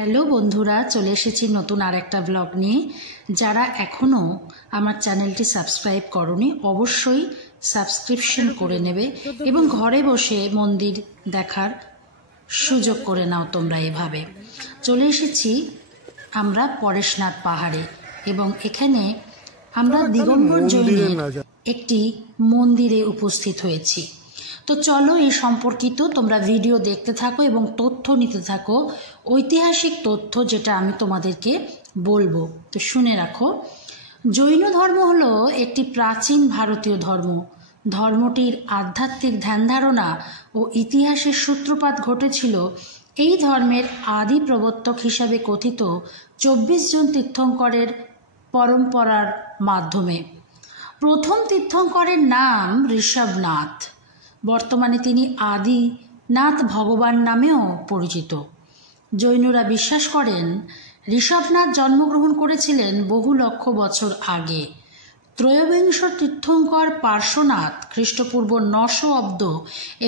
Hello বন্ধুরা, চলে এসেছি নতুন আরেকটা ব্লগ নিয়ে। যারা এখনও আমার চ্যানেলটি সাবস্ক্রাইব করনি অবশ্যই সাবস্ক্রিপশন করে নেবে এবং ঘরে বসে মন্দির দেখার সুযোগ করে নাও তোমরা। এভাবে চলে এসেছি আমরা পরেশনাথ পাহাড়ে এবং এখানে আমরা দিগম্বর জৈনের একটি মন্দিরে উপস্থিত হয়েছি। তো চলো এই সম্পর্কিত তোমরা ভিডিও দেখতে থাকো এবং তথ্য নিতে থাকো, ঐতিহাসিক তথ্য যেটা আমি তোমাদেরকে বলবো। তো শুনে রাখো, জৈন ধর্ম হলো একটি প্রাচীন ভারতীয় ধর্ম। ধর্মটির আধ্যাত্মিক ধ্যান ধারণা ও ইতিহাসের সূত্রপাত ঘটেছিল এই ধর্মের আদি প্রবর্তক হিসাবে কথিত 24 জন তীর্থঙ্করের পরম্পরার মাধ্যমে। প্রথম তীর্থঙ্করের নাম ঋষভনাথ। বর্তমানে তিনি আদিনাথ ভগবান নামেও পরিচিত। জৈনরা বিশ্বাস করেন ঋষভনাথ জন্মগ্রহণ করেছিলেন বহু লক্ষ বছর আগে। ত্রয়োবিংশ তীর্থঙ্কর পার্শ্বনাথ খ্রিস্টপূর্ব 900 অব্দ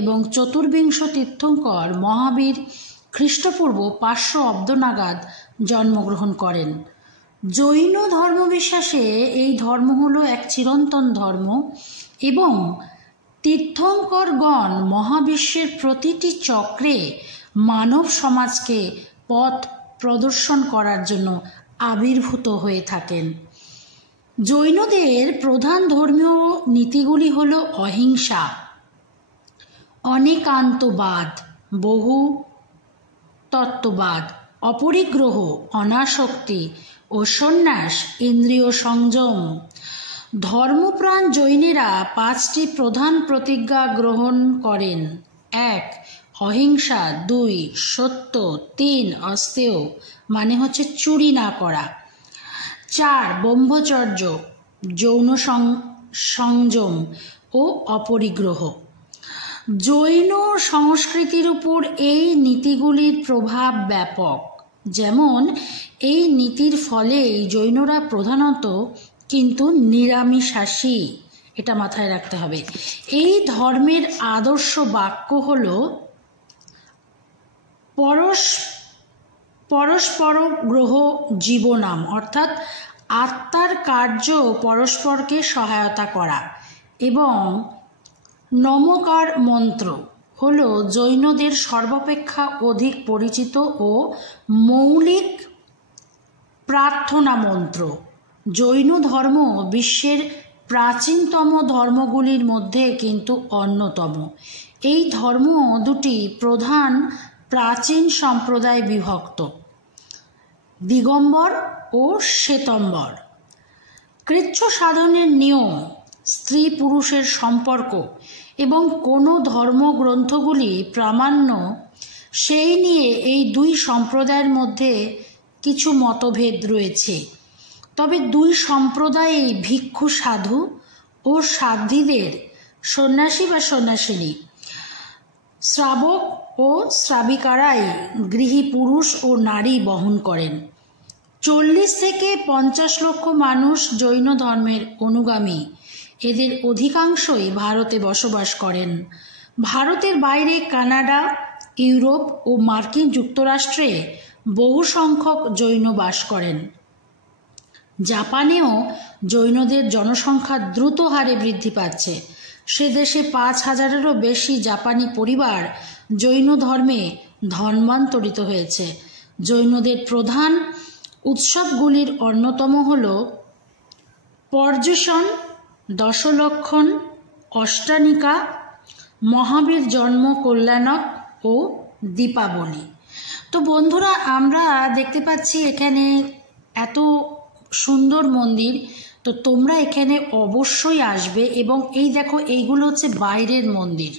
এবং চতুর্বিংশ তীর্থঙ্কর মহাবীর খ্রিস্টপূর্ব 500 অব্দ নাগাদ জন্মগ্রহণ করেন। জৈন ধর্মবিশ্বাসে এই ধর্ম হলো এক চিরন্তন ধর্ম এবং তীর্থঙ্করগণ মহাবিশ্বের প্রতিটি চক্রে মানব সমাজকে পথ প্রদর্শন করার জন্য আবির্ভূত হয়ে থাকেন। জৈনদের প্রধান ধর্মীয় নীতিগুলি হল অহিংসা, অনেকান্তবাদ, বহু তত্ত্ববাদ, অপরিগ্রহ, অনাসক্তি ও সন্ন্যাস, ইন্দ্রিয় সংযম। ধর্মপ্রাণ জৈনেরা 5টি প্রধান প্রতিজ্ঞা গ্রহণ করেন। 1. অহিংসা, 2. সত্য, 3. অস্তেয় মানে হচ্ছে চুরি না করা, 4. ব্রহ্মচর্য, যৌন সংযম ও অপরিগ্রহ। জৈন সংস্কৃতির উপর এই নীতিগুলির প্রভাব ব্যাপক। যেমন এই নীতির ফলেই জৈনরা প্রধানত কিন্তু নিরামিষাশী, এটা মাথায় রাখতে হবে। এই ধর্মের আদর্শ বাক্য হল পরস্পর গ্রহ জীবনাম, অর্থাৎ আত্মার কার্য পরস্পরকে সহায়তা করা, এবং নমকার মন্ত্র হল জৈনদের সর্বাপেক্ষা অধিক পরিচিত ও মৌলিক প্রার্থনা মন্ত্র। জৈন ধর্ম বিশ্বের প্রাচীনতম ধর্মগুলির মধ্যে কিন্তু অন্যতম। এই ধর্ম দুটি প্রধান প্রাচীন সম্প্রদায় বিভক্ত: দিগম্বর ও শ্বেতম্বর। কৃচ্ছ সাধনের নিয়ম, স্ত্রী পুরুষের সম্পর্ক এবং কোন ধর্মগ্রন্থগুলি প্রামাণ্য সেই নিয়ে এই দুই সম্প্রদায়ের মধ্যে কিছু মতভেদ রয়েছে। তবে দুই সম্প্রদায়েই ভিক্ষু সাধু ও সাধ্বীদের, সন্ন্যাসী বা সন্ন্যাসিনী, শ্রাবক ও শ্রাবিকারাই গৃহী পুরুষ ও নারী বহন করেন। 40 থেকে 50 লক্ষ মানুষ জৈন ধর্মের অনুগামী। এদের অধিকাংশই ভারতে বসবাস করেন। ভারতের বাইরে কানাডা, ইউরোপ ও মার্কিন যুক্তরাষ্ট্রে বহু সংখ্যক জৈন বাস করেন। জাপানেও জৈনদের জনসংখ্যা দ্রুত হারে বৃদ্ধি পাচ্ছে। সে দেশে 5000-এরও বেশি জাপানি পরিবার জৈন ধর্মে ধর্মান্তরিত হয়েছে। জৈনদের প্রধান উৎসবগুলির অন্যতম হল পর্যুষণ, দশলক্ষণ, অষ্টানিকা, মহাবীর জন্ম কল্যাণক ও দীপাবলি। তো বন্ধুরা, আমরা দেখতে পাচ্ছি এখানে এত সুন্দর মন্দির, তো তোমরা এখানে অবশ্যই আসবে। এবং এই দেখো, এইগুলো হচ্ছে বাইরের মন্দির।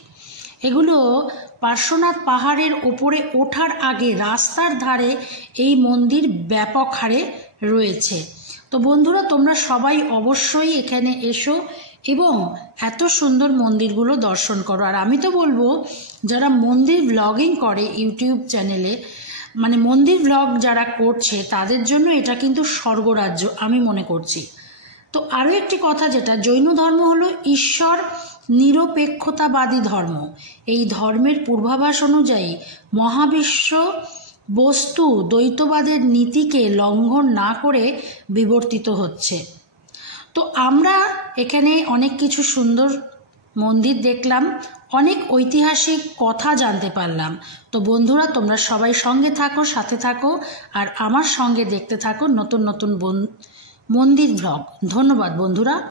এগুলো পার্শ্বনাথ পাহাড়ের ওপরে ওঠার আগে রাস্তার ধারে এই মন্দির ব্যাপক হারে রয়েছে। তো বন্ধুরা, তোমরা সবাই অবশ্যই এখানে এসো এবং এত সুন্দর মন্দিরগুলো দর্শন করো। আর আমি তো বলবো, যারা মন্দির ব্লগিং করে ইউটিউব চ্যানেলে, মানে মন্দির ব্লগ যারা করছে, তাদের জন্য এটা কিন্তু স্বর্গরাজ্য আমি মনে করছি। তো আরও একটি কথা, যেটা জৈন ধর্ম হলো ঈশ্বর নিরপেক্ষতাবাদী ধর্ম। এই ধর্মের পূর্বাভাস অনুযায়ী মহাবিশ্ব বস্তু দ্বৈতবাদের নীতিকে লঙ্ঘন না করে বিবর্তিত হচ্ছে। তো আমরা এখানে অনেক কিছু সুন্দর মন্দির দেখলাম, অনেক ঐতিহাসিক কথা জানতে পারলাম। তো বন্ধুরা, তোমরা সবাই সঙ্গে থাকো, সাথে থাকো, আর আমার সঙ্গে দেখতে থাকো নতুন নতুন মন্দির ব্লগ। ধন্যবাদ বন্ধুরা।